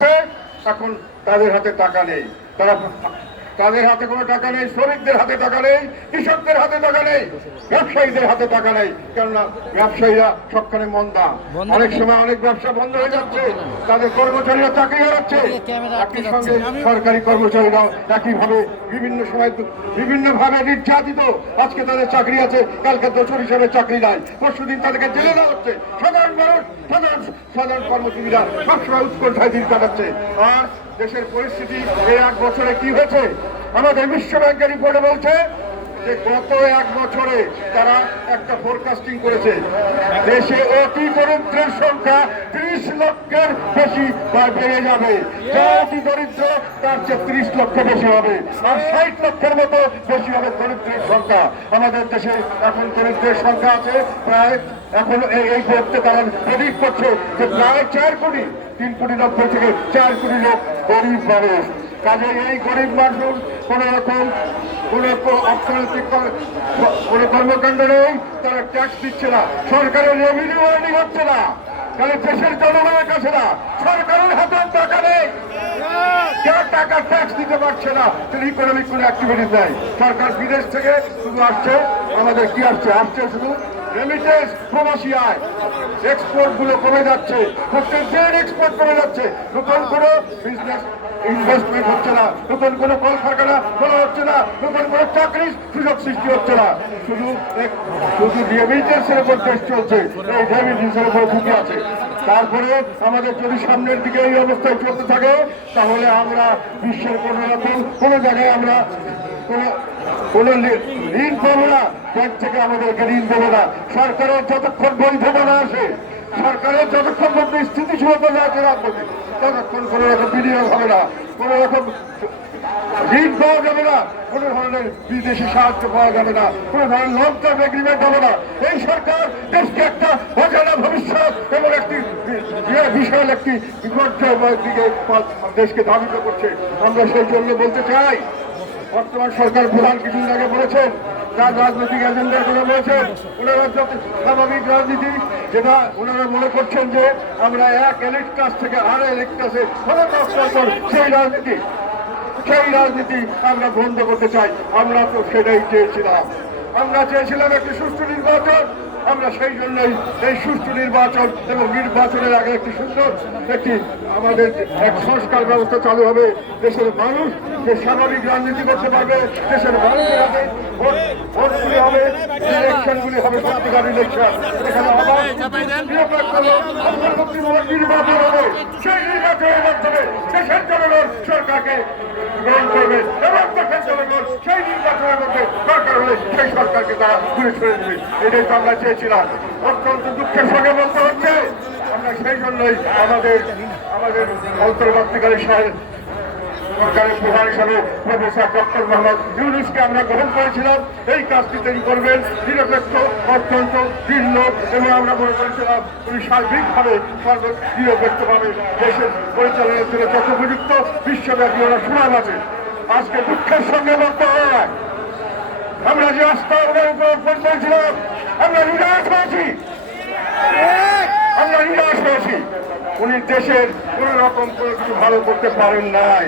এখন তাদের হাতে টাকা নেই, তাদের হাতে কোনো টাকা নেই, শ্রমিকদের হাতে টাকা নেই, কৃষকদের হাতে টাকা নেই, ব্যবসায়ীদের হাতে টাকা নেই। কেননা ব্যবসায়ীরা সবখানে মন্দা, অনেক সময় অনেক ব্যবসা বন্ধ হয়ে যাচ্ছে, তাদের কর্মচারীরা চাকরি হারাচ্ছে। একই সঙ্গে সরকারি কর্মচারীরাও একইভাবে বিভিন্ন সময় বিভিন্নভাবে নির্যাতিত। আজকে তাদের চাকরি আছে, কালকে দোষর হিসেবে চাকরি নাই, পরশুদিন তাদেরকে জেলে দেওয়া হচ্ছে। সাধারণ মানুষ, সাধারণ কর্মজীবীরা সবসময় উৎকণ্ঠায় দিন কাটাচ্ছে। আর দেশের পরিস্থিতি এই 8 বছরে কি হয়েছে, আমাদের বিশ্ব ব্যাংকের রিপোর্টে বলছে যে গত 1 বছরে তারা একটা ফোরকাস্টিং করেছে, দেশে অতি দরিদ্রের সংখ্যা 30 লক্ষের বেশি বেড়ে যাবে। যা অতি দরিদ্র তার চেয়ে 30 লক্ষ বেশি হবে, আর 60 লক্ষের মতো বেশি হবে দরিদ্রের সংখ্যা। আমাদের দেশে এখন দরিদ্রের সংখ্যা আছে প্রায়, এখন এই মুহূর্তে তারা প্রেডিক্ট করছে যে প্রায় 4 কোটি, 3 কোটি 90 থেকে 4 কোটি লোক গরিব মানুষ। কাজে এই গরিব মানুষ কোন রকম অর্থনৈতিক কোন কর্মকাণ্ড নেই, তারা ট্যাক্স দিচ্ছে না, সরকারের রেভিনিউ আর্নিং হচ্ছে না, কারণ দেশের জনগণের কাছে না, সরকারের হাতে টাকা নেই, টাকা ট্যাক্স দিতে পারছে না, ইকোনমিক কোনো অ্যাক্টিভিটিস নাই। সরকার বিদেশ থেকে শুধু আসছে, আমাদের কি আসছে, শুধু রেমিটেন্স, প্রবাসী আয়, এক্সপোর্ট গুলো কমে যাচ্ছে, প্রত্যেক দিন এক্সপোর্ট কমে যাচ্ছে, নতুন কোনো বিজনেস ইনভেস্টমেন্ট হচ্ছে না, নতুন কোনো কলকারখানা খোলা হচ্ছে না, নতুন কোনো চাকরির সুযোগ সৃষ্টি হচ্ছে না, শুধু রেমিটেন্সের উপর দেশ চলছে, এই রেমিটেন্সের উপর ঝুঁকি আছে। তারপরে আমাদের যদি সামনের দিকে এই অবস্থায় চলতে থাকে, তাহলে আমরা বিশ্বের কোনো রকম কোনো জায়গায় আমরা কোন ঋণ পাবো না, ব্যাংক থেকে আমাদেরকে ঋণ দেবে না। সরকারের যতক্ষণ বৈধতা না আসে, সরকারের যতক্ষণ মধ্যে স্থিতিশীলতা না আছে রাখবে, ততক্ষণ কোন রকম বিনিয়োগ হবে না, কোন রকম ঋণ পাওয়া যাবে না, কোন ধরনের বিদেশি সাহায্য পাওয়া যাবে না, কোন ধরনের লং টার্ম এগ্রিমেন্ট হবে না। এই সরকার দেশকে একটা অজানা ভবিষ্যৎ এবং একটি বিশাল একটি বিপর্যয়ের দিকে দেশকে ধাবিত করছে। আমরা সেই জন্য বলতে চাই, বর্তমান সরকার প্রধান কিছুদিন আগে বলেছেন, তার রাজনৈতিক এজেন্ডার কথা বলেছেন, ওনারা স্বাভাবিক রাজনীতি, যেটা ওনারা মনে করছেন যে আমরা এক এলিট ক্লাস থেকে আরো এলিট ক্লাসে সেই রাজনীতি আমরা বন্ধ করতে চাই। আমরা তো সেটাই চেয়েছিলাম, আমরা চেয়েছিলাম একটি সুষ্ঠু নির্বাচন। আমরা সেই জন্যই এই সুষ্ঠু নির্বাচন এবং নির্বাচনের আগে একটি সুন্দর একটি আমাদের এক সংস্কার ব্যবস্থা চালু হবে। দেশের মানুষ যে স্বাভাবিক রাজনীতি করতে পারবে, দেশের মানুষের হাতে ভোটগুলি হবে, ইলেকশনগুলি হবে সত্যিকার ইলেকশন, এখানে নির্বাচন হবে। সেই নির্বাচনের মাধ্যমে দেশের জনগণ সরকারকে গ্রহণ করবে এবং দেশের জনগণ সেই নির্বাচনের মধ্যে সরকার হলে সেই সরকারকে তারা ঘুরে সরে দেবে। এটাই তো আমরা চেয়েছিলাম। অত্যন্ত দুঃখের সঙ্গে বলতে হচ্ছে, আমরা সেই জন্যই আমাদের অন্তর্বর্তীকালীন সরকারের প্রধান হিসাবে প্রফেসর ডক্টর মোহাম্মদ ইউনূসকে আমরা গ্রহণ করেছিলাম। এই কাজটি তিনি করবেন, নিরপেক্ষ, অত্যন্ত দৃঢ়, এবং আমরা মনে করেছিলাম উনি সার্বিকভাবে নিরপেক্ষভাবে দেশের পরিচালনার জন্য যত উপযুক্ত, বিশ্বব্যাপী ওনার সুনাম আছে। আজকে দুঃখের সঙ্গে বলতে হয়, আমরা যে আস্থা ওনার উপর করেছিলাম, আমরা নিরাশ হয়েছি, উনি দেশের কোন রকম কোনো কিছু ভালো করতে পারেন নাই।